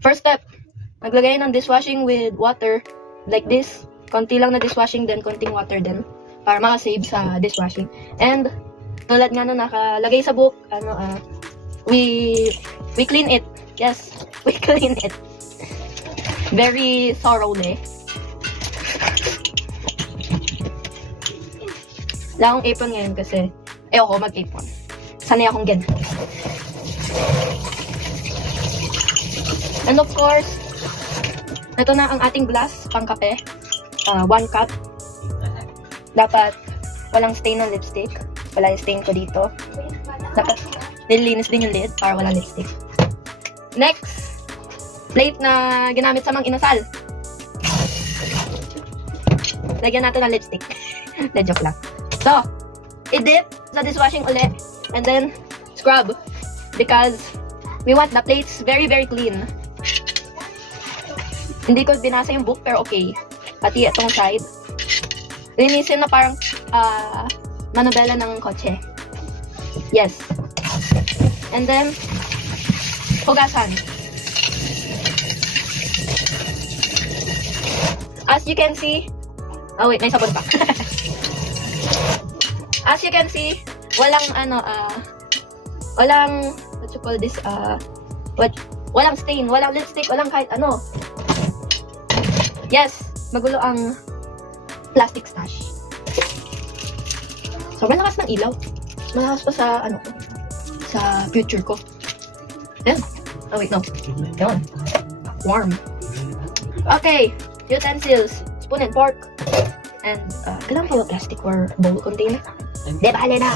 First step, maglagay ng dishwashing with water like this. Konti lang na dishwashing then konting water din para makasave sa dishwashing. And tulad nga na nakalagay sa book, we clean it. Yes, we clean it very thoroughly. Wala akong apron ngayon kasi ayoko mag-apron. Sanay akong ganito. And of course, ito na ang ating glass pang kape. 1 cup. Dapat walang stain ng lipstick. Wala yung stain ko dito. Dapat nililinis din yung lid para walang lipstick. Next, plate na ginamit sa mang inasal. Lagyan natin ng lipstick. De joke lang. So, i-dip sa dishwashing ulit. And then, scrub. Because we want the plates very, very clean. Hindi ko binasa yung book, pero okay. Pati itong side. Linisin na parang manobela ng kotse. Yes. And then, hugasan. As you can see, oh wait, may sabon pa. As you can see, walang walang, what you call this, walang stain, walang lipstick, walang kahit ano. Yes, magulo ang plastic stash. Sobrang lakas ng ilaw. Malakas pa sa, sa future ko. Yan. Oh wait, no. Yan. Warm. Okay, utensils. Spoon and fork. And, kailangan pa ba plastic or bowl container? Di, bahali na.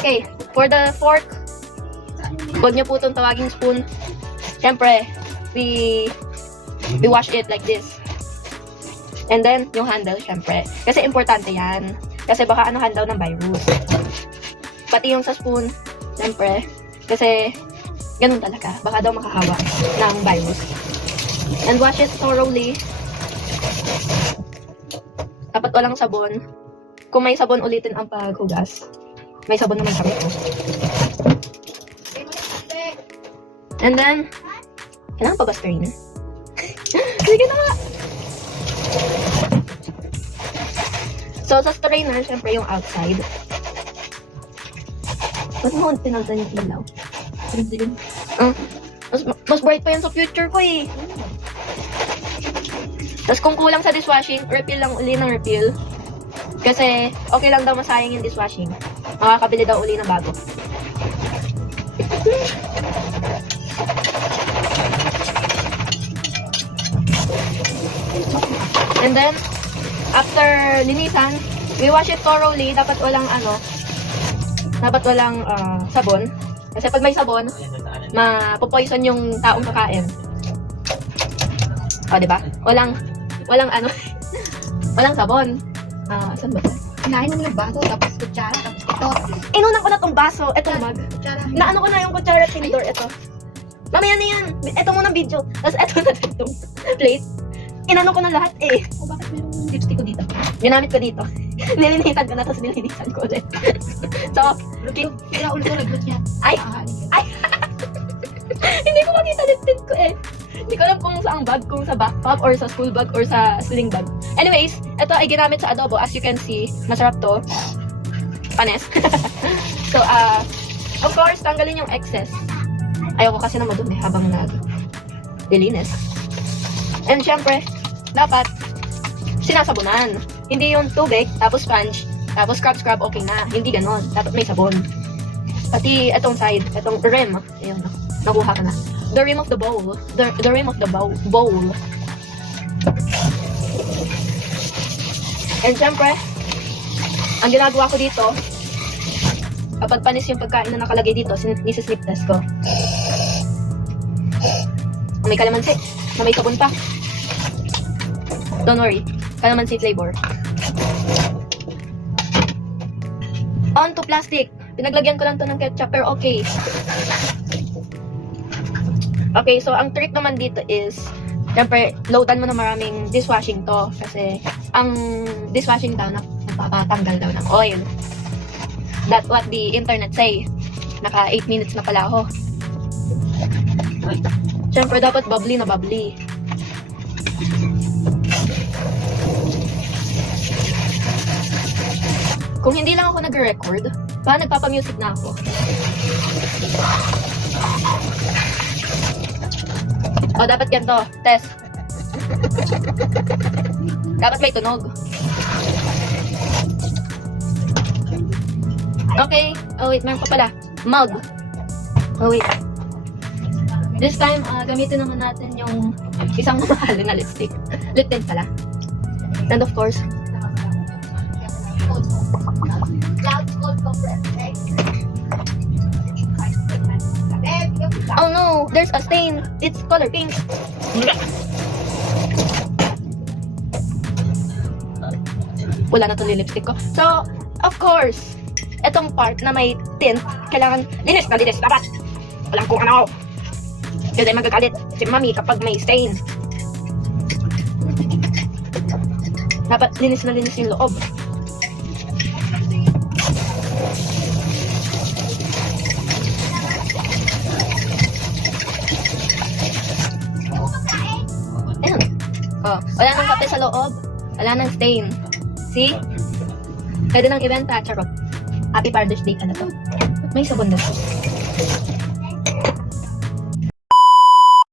Okay, for the fork, huwag niyo po itong tawaging spoon. Siyempre, we wash it like this. And then, yung handle, syempre. Kasi importante yan. Kasi baka anuhan daw ng virus. Pati yung sa spoon, syempre. Kasi, ganun talaga. Baka daw makahawa ng virus. And wash it thoroughly. Dapat walang sabon. Kung may sabon, ulitin ang paghugas. May sabon naman kami. And then, kailangan pa ba strainer? Sige na nga! So, sa strainer, syempre yung outside. Ba't mo tinaldan yung ilaw? Mas bright pa yan sa future ko eh. Tapos kung kulang sa dishwashing, refill lang uli ng refill. Kasi, okay lang daw masayang yung dishwashing. Makakabili daw uli ng bago. And then, after linisan, we wash it thoroughly. Dapat walang sabon. Kasi pag may sabon, mapopoison yung taong kakain. O, diba? Walang walang sabon. Saan ba? Kinain mo yung baso, tapos kutsara, tapos ito. Inunan ko na tong baso, etong mug. Naano ko na yung kutsara at tinidor, ito. Mamaya na yan. Ito muna video. Tapos eto na itong plate. Inano ko na lahat eh. O bakit meron lipstick ko dito? Ginamit ko dito. Nilinisan ko na, tapos nilinisan ko ulit. So, Kira ulit ko naglot yan. Ay! Hindi ko makita lipstick ko eh. Hindi ko alam kung saang bag, kung sa backpack or sa school bag or sa sling bag. Anyways, ito ay ginamit sa adobo. As you can see, masarap to. Panes. So, of course, tanggalin yung excess. Ayoko kasi na madumi habang nag-lilinis. And syempre, dapat sinasabunan. Hindi yung tubig, tapos sponge, tapos scrub, okay na. Hindi ganon. Dapat may sabon. Pati itong side, itong rim. Ayun, nakuha ka na. The rim of the bowl. The rim of the bowl. And syempre, ang ginagawa ko dito, kapag panis yung pagkain na nakalagay dito, nisi-snip test ko. May kalamansi, na may sabon pa. Don't worry, kalamansi flavor. On to plastic. Pinaglagyan ko lang to ng ketchup, pero okay. Okay, so ang trick naman dito is, syempre, loadan mo na maraming dishwashing to. Kasi, ang dishwashing daw, napapatanggal daw ng oil. That's what the internet say. Naka 8 minutes na pala ako. Siyempre, dapat bubbly na bubbly. Kung hindi lang ako nag-record, nagpapa-music na ako. O, dapat ganito. Test. Dapat may tunog. Okay. Oh, wait. Meron pa pala. Mug. Oh, wait. This time, gamitin naman natin yung isang mahal na lipstick. Lip tint pala. And of course, oh no, there's a stain. It's color pink. Wala na tuloy lipstick ko. So, of course, etong part na may tint, kailangan linis na linis. Dapat. Walang kung ano. Kasi magagalit si mami kapag may stain. Dapat linis na linis yung loob. Ayan. Oh, wala nang kape sa loob. Wala nang stain. See? Pwede nang ibenta. Charot. Happy Father's Day ka na to. May sabon na to.